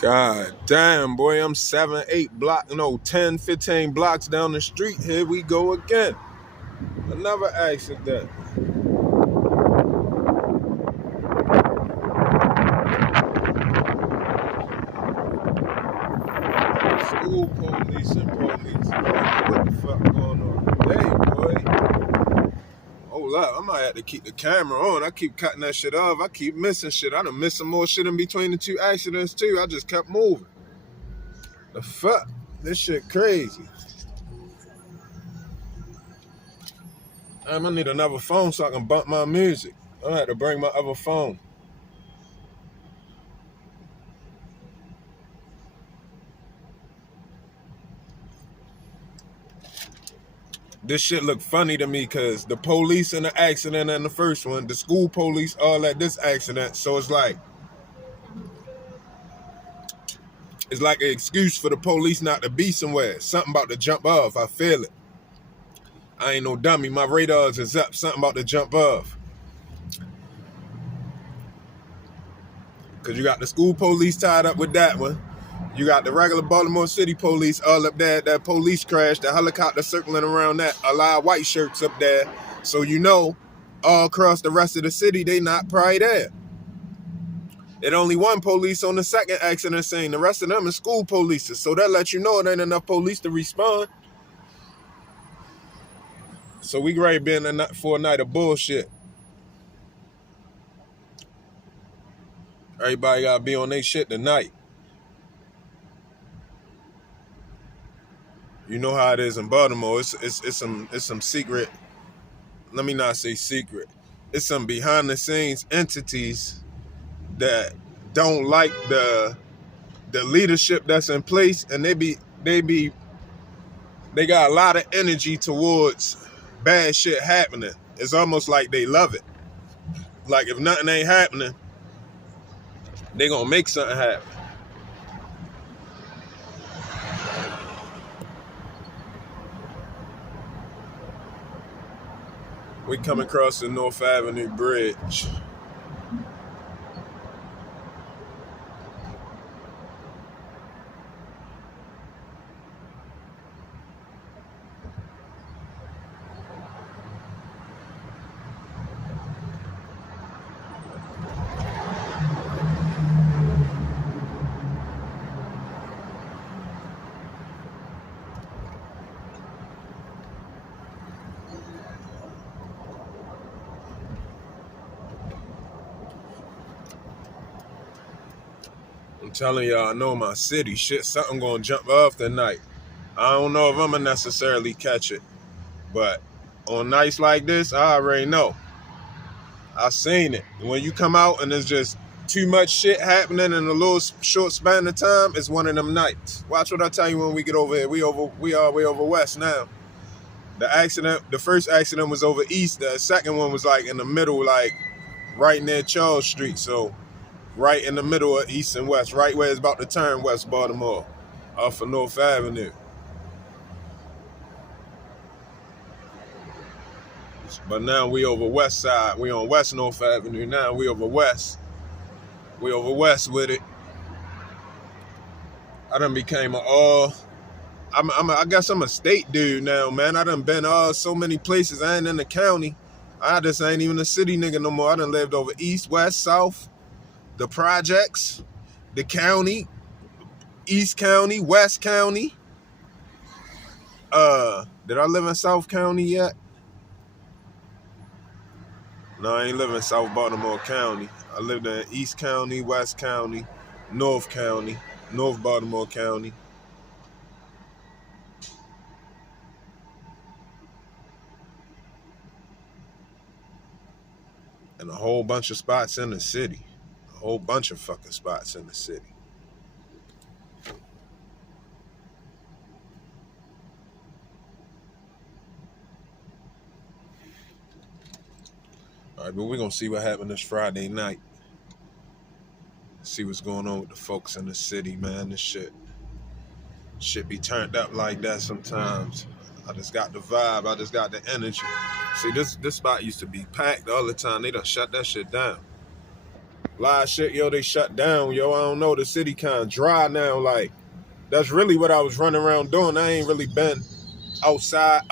God damn, boy, I'm 7, 8 block, no, 10, 15 blocks down the street. Here we go again. Another accident. School police and police. What the fuck going on today, boy? Hold up, I might have to keep the camera on. I keep cutting that shit off. I keep missing shit. I done missed some more shit in between the two accidents, too. I just kept moving. The fuck? This shit crazy. I need another phone so I can bump my music. I had to bring my other phone. This shit look funny to me because the police in the accident and the first one, the school police all at this accident. So it's like an excuse for the police not to be somewhere. Something about to jump off. I feel it. I ain't no dummy. My radars is up. Something about to jump off. Because you got the school police tied up with that one. You got the regular Baltimore City police all up there. That police crash, the helicopter circling around that. A lot of white shirts up there. So you know, all across the rest of the city, they not probably there. It only one police on the second accident scene. The rest of them is school police. So that lets you know it ain't enough police to respond. So we ready being for a night of bullshit. Everybody gotta be on their shit tonight. You know how it is in Baltimore. It's some secret. Let me not say secret. It's some behind the scenes entities that don't like the leadership that's in place, and they got a lot of energy towards bad shit happening. It's almost like they love it. Like if nothing ain't happening, they gonna make something happen. We come across the North Avenue Bridge. I'm telling y'all, I know my city. Shit, something gonna jump off tonight. I don't know if I'm gonna necessarily catch it, but on nights like this, I already know. I seen it. When you come out and there's just too much shit happening in a little short span of time, it's one of them nights. Watch what I tell you when we get over here. We are way over west now. The first accident was over east. The second one was like in the middle, like right near Charles Street. So right in the middle of east and west, right where it's about to turn West Baltimore, off of North Avenue. But now we over west side. We on West North Avenue now. We over west. We over west with it. I done became I guess I'm a state dude now, man. I done been so many places. I ain't in the county. I just ain't even a city nigga no more. I done lived over east, west, south, the projects, the county, East County, West County. Did I live in South County yet? No, I ain't live in South Baltimore County. I lived in East County, West County, North County, North Baltimore County. And a whole bunch of spots in the city. A whole bunch of fucking spots in the city. All right, but we're going to see what happened this Friday night. See what's going on with the folks in the city, man. This shit be turned up like that sometimes. I just got the vibe. I just got the energy. See, this spot used to be packed all the time. They done shut that shit down. A lot of shit, yo, they shut down, yo. I don't know. The city kind of dry now. Like, that's really what I was running around doing. I ain't really been outside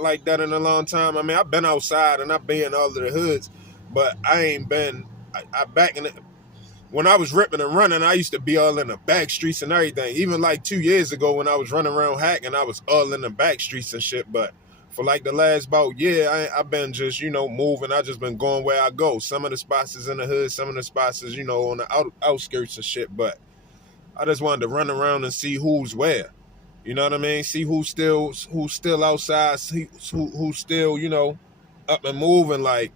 like that in a long time. I mean, I've been outside and I've been in all of the hoods, but I ain't been. I back in it. When I was ripping and running, I used to be all in the back streets and everything. Even like 2 years ago when I was running around hacking, I was all in the back streets and shit. But for like the last about year, I've been just, moving. I just been going where I go. Some of the spots is in the hood, some of the spots is, on the outskirts and shit. But I just wanted to run around and see who's where. You know what I mean? See who's still outside, who's still, up and moving, like.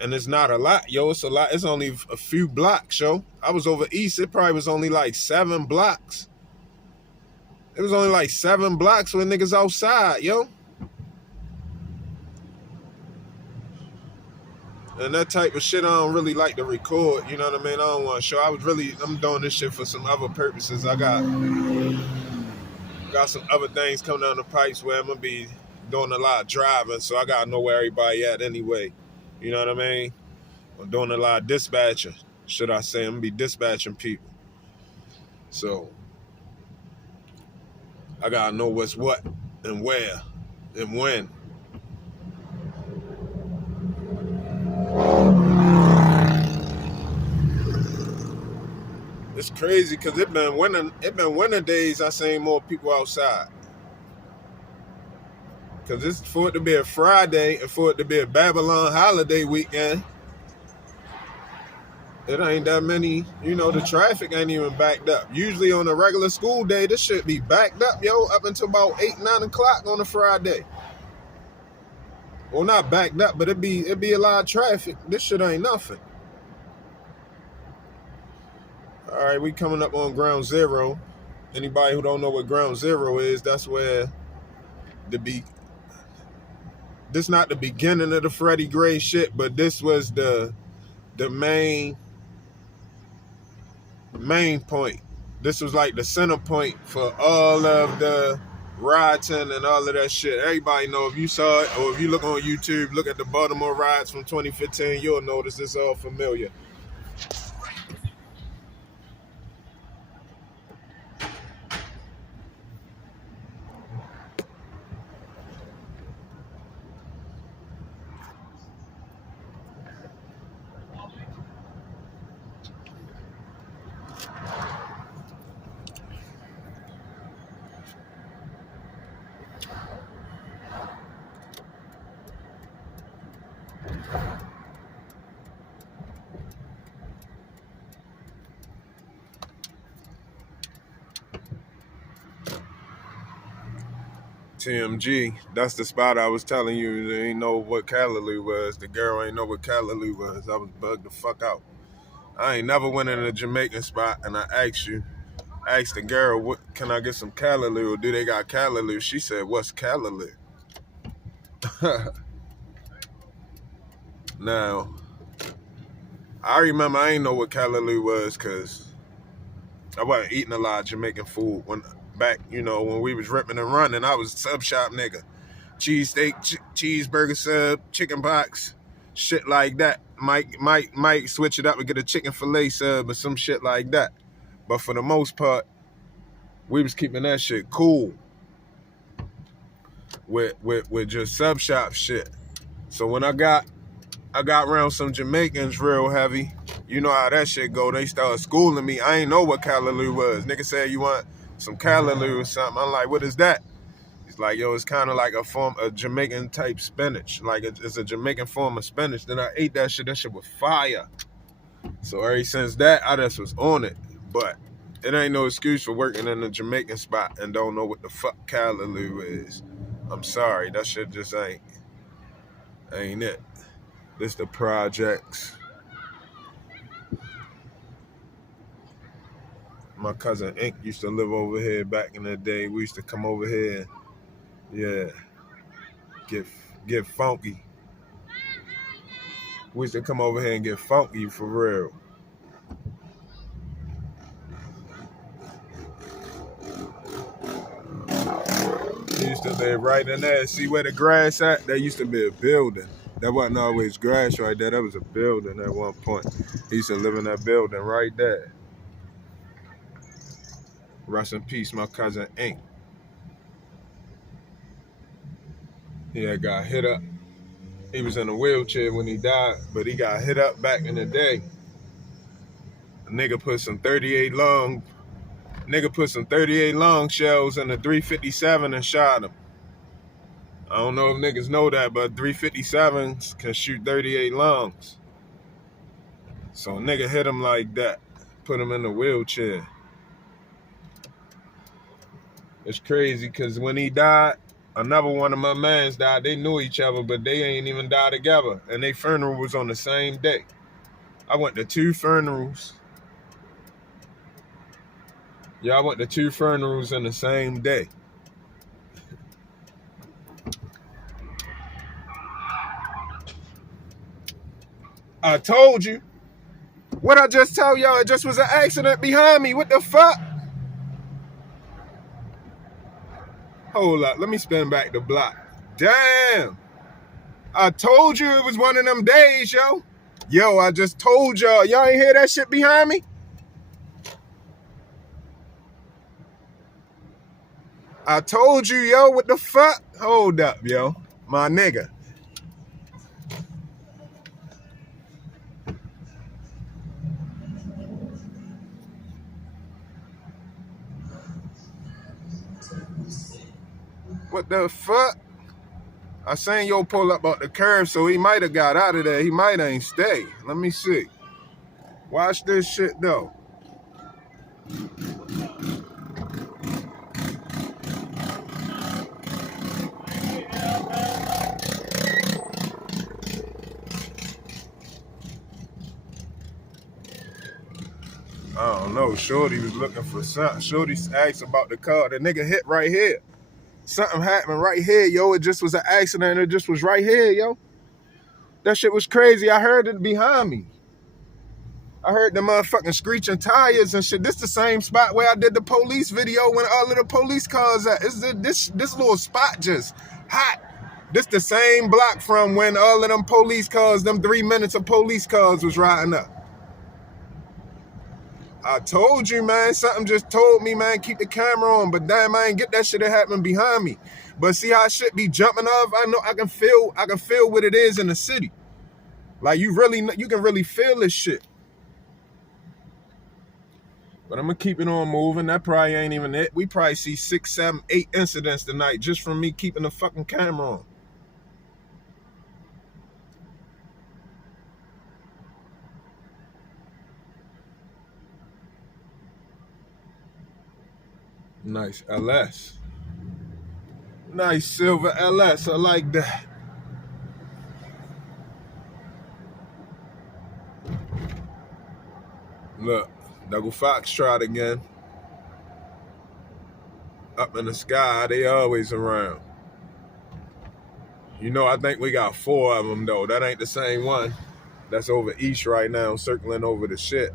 And it's not a lot, yo. It's a lot. It's only a few blocks, yo. I was over east. It probably was only like 7 blocks. It was only like 7 blocks with niggas outside, yo. And that type of shit I don't really like to record. You know what I mean? I don't want to show. I'm doing this shit for some other purposes. I got some other things coming down the pipes where I'm going to be doing a lot of driving. So I got to know where everybody at anyway. You know what I mean? I'm doing a lot of dispatching, should I say. I'm going to be dispatching people. So I got to know what's what and where and when. It's crazy because it been winter days I seen more people outside. Because it's for it to be a Friday and for it to be a Babylon holiday weekend, it ain't that many, the traffic ain't even backed up. Usually on a regular school day, this shit be backed up, yo, up until about 8, 9 o'clock on a Friday. Well, not backed up, but it be a lot of traffic. This shit ain't nothing. All right, we coming up on Ground Zero. Anybody who don't know what Ground Zero is, that's where this not the beginning of the Freddie Gray shit, but this was the main point. This was like the center point for all of the rioting and all of that shit. Everybody know, if you saw it or if you look on YouTube, look at the Baltimore riots from 2015, you'll notice it's all familiar. TMG, that's the spot I was telling you. They ain't know what Callaloo was. The girl ain't know what Callaloo was. I was bugged the fuck out. I ain't never went in a Jamaican spot and I asked the girl, "What can I get some Callaloo? Or do they got Callaloo?" She said, "What's Callaloo?" Now, I remember I ain't know what Callaloo was because I wasn't eating a lot of Jamaican food when we was ripping and running. I was sub shop nigga. Cheesesteak, cheeseburger sub, chicken box, shit like that. Might switch it up and get a chicken fillet sub or some shit like that. But for the most part, we was keeping that shit cool with just sub shop shit. So when I got around some Jamaicans real heavy, you know how that shit go. They started schooling me. I ain't know what Callaloo was. Nigga said, "You want some Callaloo or something?" I'm like, "What is that?" He's like, "Yo, it's kind of like a form of Jamaican type spinach. Like it's a Jamaican form of spinach." Then I ate that shit. That shit was fire. So ever since that, I just was on it. But it ain't no excuse for working in a Jamaican spot and don't know what the fuck Callaloo is. I'm sorry, that shit just ain't it. This the projects. My cousin Ink used to live over here back in the day. We used to come over here and, get funky. We used to come over here and get funky for real. He used to live right in there. See where the grass at? There used to be a building. That wasn't always grass right there. That was a building at one point. He used to live in that building right there. Rest in peace, my cousin Ink. He had got hit up. He was in a wheelchair when he died, but he got hit up back in the day. A nigga put some 38 long shells in a 357 and shot him. I don't know if niggas know that, but 357s can shoot 38 longs. So a nigga hit him like that, put him in a wheelchair. It's crazy because when he died, another one of my mans died. They knew each other, but they ain't even died together. And their funeral was on the same day. I went to 2 funerals. Yeah, I went to 2 funerals in the same day. I told you. What I just tell y'all, it just was an accident behind me. What the fuck? Hold up, let me spin back the block. Damn. I told you it was one of them days, yo. Yo, I just told y'all. Y'all ain't hear that shit behind me? I told you, yo, what the fuck? Hold up, yo. My nigga. What the fuck? I seen yo pull up out the curb, so he might have got out of there. He might ain't stay. Let me see. Watch this shit, though. I don't know. Shorty was looking for something. Shorty asked about the car. The nigga hit right here. Something happened right here, yo. It just was an accident. It just was right here, yo. That shit was crazy. I heard it behind me. I heard the motherfucking screeching tires and shit. This the same spot where I did the police video when all of the police cars at. This little spot just hot. This the same block from when all of them police cars, them 3 minutes of police cars was riding up. I told you, man. Something just told me, man, keep the camera on. But damn, I ain't get that shit that happened behind me. But see how shit be jumping off? I know I can feel what it is in the city. Like you can really feel this shit. But I'm gonna keep it on moving. That probably ain't even it. We probably see 6, 7, 8 incidents tonight just from me keeping the fucking camera on. Nice LS. Nice silver LS. I like that. Look, Double Foxtrot again. Up in the sky, they always around. You know, I think we got 4 of them, though. That ain't the same one. That's over east right now, circling over the shit.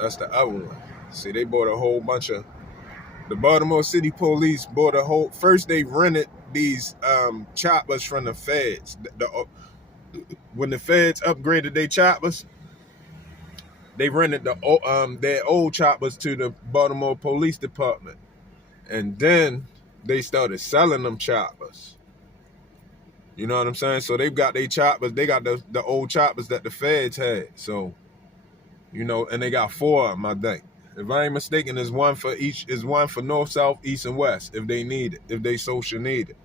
That's the other one. See, they bought a whole bunch of... The Baltimore City Police bought a whole... First, they rented these choppers from the feds. When the feds upgraded their choppers, they rented their old choppers to the Baltimore Police Department. And then they started selling them choppers. You know what I'm saying? So they've got their choppers. They got the old choppers that the feds had. So, you know, and they got 4 of them, I think. If I ain't mistaken, there's one for each. Is one for north, south, east, and west if they need it. If they social need it.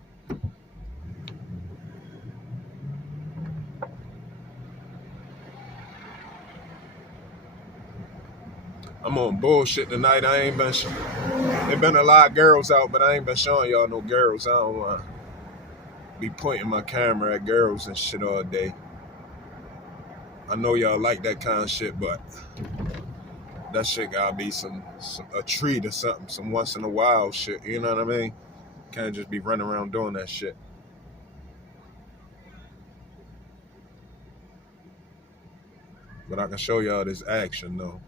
I'm on bullshit tonight. I ain't been. There been a lot of girls out, but I ain't been showing y'all no girls. I don't want to be pointing my camera at girls and shit all day. I know y'all like that kind of shit, but that shit gotta be a treat or something, some once in a while shit. You know what I mean? Can't just be running around doing that shit. But I can show y'all this action though.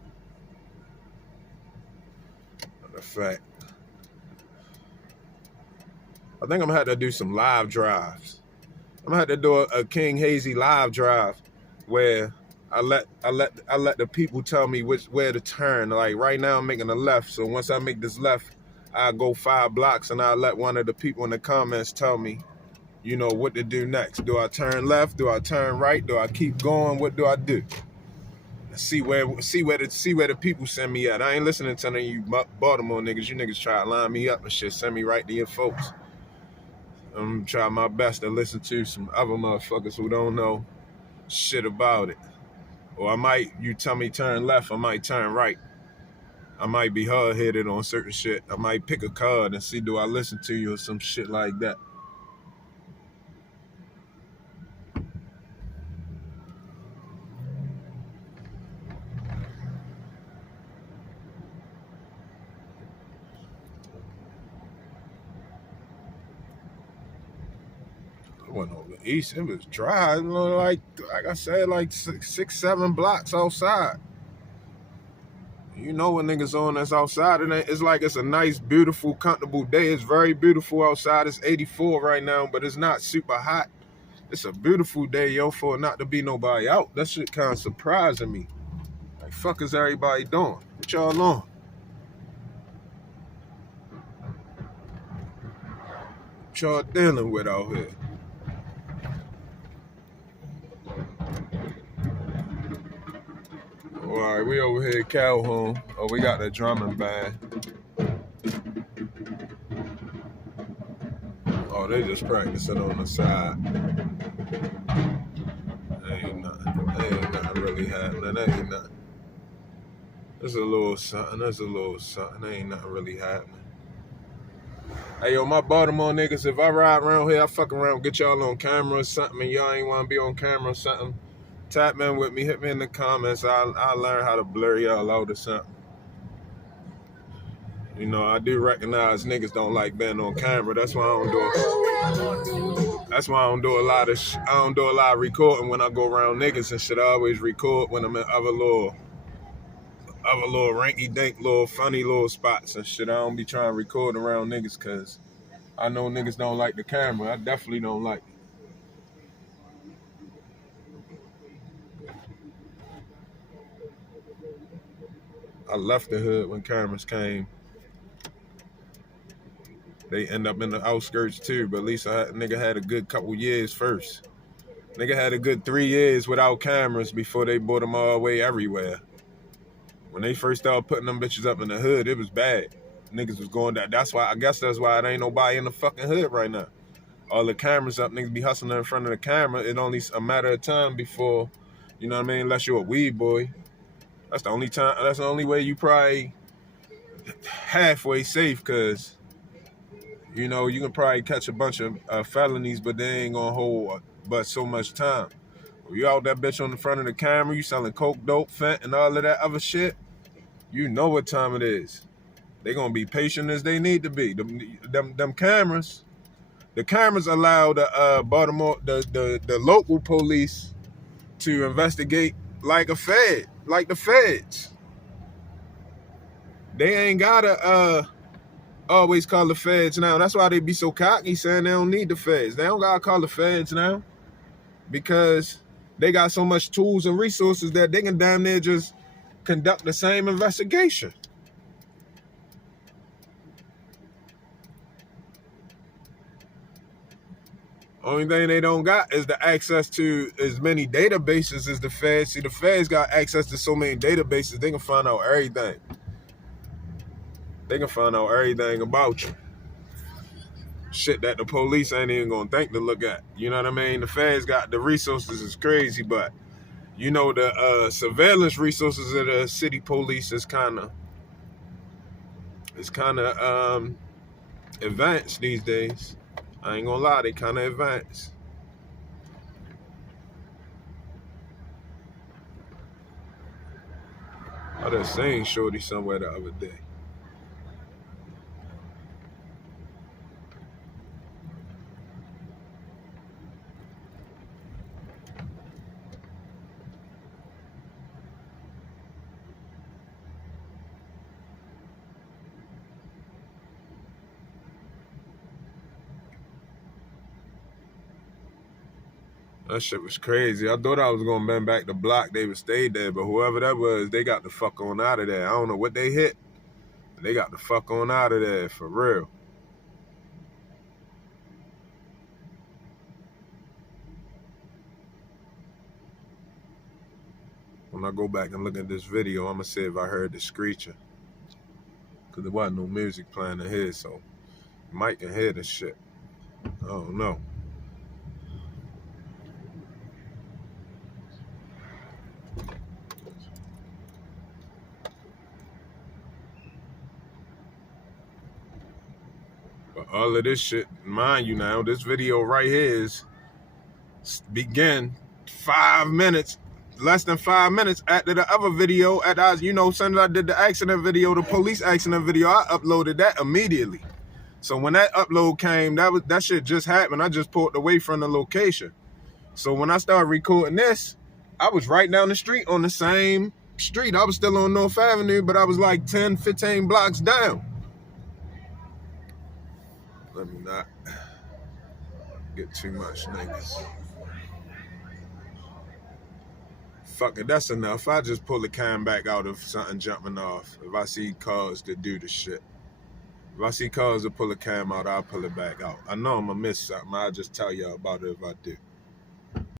Matter of fact, I think I'm gonna have to do some live drives. I'm gonna have to do a King Hazy live drive where I let the people tell me where to turn. Like right now I'm making a left. So once I make this left, I go 5 blocks and I let one of the people in the comments tell me, you know, what to do next. Do I turn left? Do I turn right? Do I keep going? What do I do? See where the people send me at. I ain't listening to none of you Baltimore niggas. You niggas try to line me up and shit. Send me right to your folks. I'm trying my best to listen to some other motherfuckers who don't know shit about it. Or you tell me turn left, I might turn right. I might be hard-headed on certain shit. I might pick a card and see, do I listen to you or some shit like that. I went over east, it was dry. Like I said, like 6-7 blocks outside. You know what niggas on that's outside, and it's like it's a nice, beautiful, comfortable day. It's very beautiful outside. It's 84 right now, but it's not super hot. It's a beautiful day, yo, for it not to be nobody out. That shit kind of surprising me. Like, fuck is everybody doing? What y'all on? What y'all dealing with out here? All right, we over here at Calhoun. Oh, we got the drumming band. Oh, they just practicing on the side. Ain't nothing really happening. Ain't nothing. There's a little something. Ain't nothing really happening. Hey, yo, my Baltimore niggas, if I ride around here, I fuck around, get y'all on camera or something, and y'all ain't want to be on camera or something, tap in with me, hit me in the comments. I'll learn how to blur y'all out or something. You know, I do recognize niggas don't like being on camera. That's why I don't do a lot of recording when I go around niggas and shit. I always record when I'm in other little rinky-dink, little funny little spots and shit. I don't be trying to record around niggas because I know niggas don't like the camera. I definitely don't like it. I left the hood when cameras came. They end up in the outskirts too, but at least nigga had a good couple years first. Nigga had a good 3 years without cameras before they brought them all the way everywhere. When they first started putting them bitches up in the hood, it was bad. Niggas was going down. I guess that's why it ain't nobody in the fucking hood right now. All the cameras up, niggas be hustling in front of the camera. It only a matter of time before, you know what I mean, unless you're a weed boy. That's the only way you probably halfway safe, because you know, you can probably catch a bunch of felonies, but they ain't gonna hold but so much time. If you out that bitch on the front of the camera, you selling coke, dope, fent, and all of that other shit, you know what time it is. They gonna be patient as they need to be. Them cameras, the cameras allow the Baltimore, the local police to investigate like a fed, like the feds. They ain't gotta always call the feds now. That's why they be so cocky saying they don't need the feds. They don't gotta call the feds now because they got so much tools and resources that they can damn near just conduct the same investigation. Only thing they don't got is the access to as many databases as the feds. See, the feds got access to so many databases, they can find out everything. They can find out everything about you. Shit that the police ain't even gonna think to look at. You know what I mean? The feds got the resources, is crazy, but you know, the surveillance resources of the city police is kind of advanced these days. I ain't gonna lie, they kind of advanced. I just seen Shorty somewhere the other day. That shit was crazy. I thought I was gonna bend back the block. They would stay there, but whoever that was, they got the fuck on out of there. I don't know what they hit. They got the fuck on out of there, for real. When I go back and look at this video, I'm gonna see if I heard the screeching. Cause there wasn't no music playing in here, so Mike can hear the shit. I don't know. But all of this shit, mind you now, this video right here is begin 5 minutes, less than 5 minutes after the other video. As I did the accident video, the police accident video, I uploaded that immediately. So when that upload came, that shit just happened. I just pulled away from the location. So when I started recording this, I was right down the street on the same street. I was still on North Avenue, but I was like 10, 15 blocks down. Let me not get too much niggas. Fuck it, that's enough. I just pull the cam back out of something jumping off. If I see cars that do the shit. If I see cars that pull the cam out, I'll pull it back out. I know I'm gonna miss something. I'll just tell y'all about it if I do.